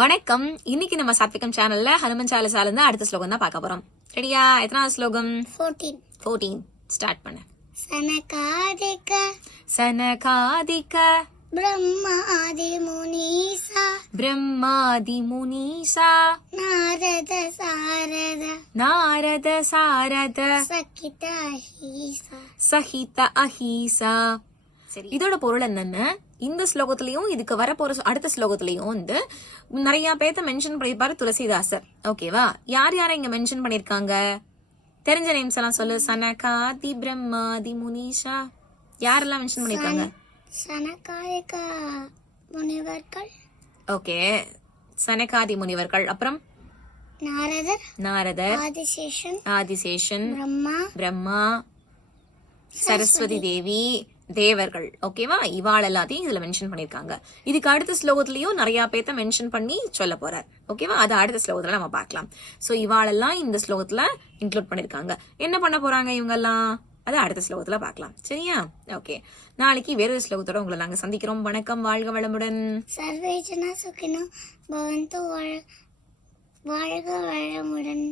வணக்கம். இன்னைக்கு நம்ம சாத்விகம் சேனல்ல ஹனுமன் சாலிசால இருந்து அடுத்த ஸ்லோகம் தான் பார்க்க போறோம். ரெடியா? எத்தனாவது ஸ்லோகம்? 14. ஸ்டார்ட் பண்ணு. சனகாதிக சனகாதிக பிரம்மாதி முனீசா பிரம்மாதி முனீசா நாரத சாரத நாரத சாரத சகித அஹீசா சஹித அஹீசா. சரி, இதோட பொருள் என்னன்னு இந்த ஸ்லோகத்திலையும் இதுக்கு வரப்போற அடுத்த ஸ்லோகத்திலையும் வந்து நிறைய பேர்த்த மென்ஷன் பண்ணிருப்பாரு துளசிதாசர். ஓகேவா? யார் யாரை இங்க மென்ஷன் பண்ணிருக்காங்க? தெரிஞ்ச நேம்ஸ் எல்லாம் சொல்லு. சனகாதி பிரம்மாதி முனீஷா, யாரெல்லாம் மென்ஷன் பண்ணிருக்காங்க? சனகாதிக முனிவர்கள். ஓகே, சனகாதி முனிவர்கள். அப்புறம் நாரதர், ஆதிசேஷன், பிரம்மா, சரஸ்வதி தேவி, தேவர்கள். ஓகேவா? இவாள் எல்லாத்தையும் இதுல மென்ஷன் பண்ணிருக்காங்க. இதுக்கு அடுத்த ஸ்லோகத்திலயும் நிறைய பேர்த்த மென்ஷன் பண்ணி சொல்ல போறார். ஓகேவா? அது அடுத்த ஸ்லோகத்துல நம்ம பார்க்கலாம். சோ இவாளெல்லாம் இந்த ஸ்லோகத்துல இன்க்ளூட் பண்ணிருக்காங்க. என்ன பண்ண போறாங்க இவங்க எல்லாம், அது அடுத்த ஸ்லோகத்துல பார்க்கலாம். சரியா? ஓகே, நாளைக்கு வேறொரு ஸ்லோகத்தோட உங்களை நாங்க சந்திக்கிறோம். வணக்கம், வாழ்க வளமுடன். சர்வே ஜனா சுகினோ பவந்து, வாழ்க வளமுடன்.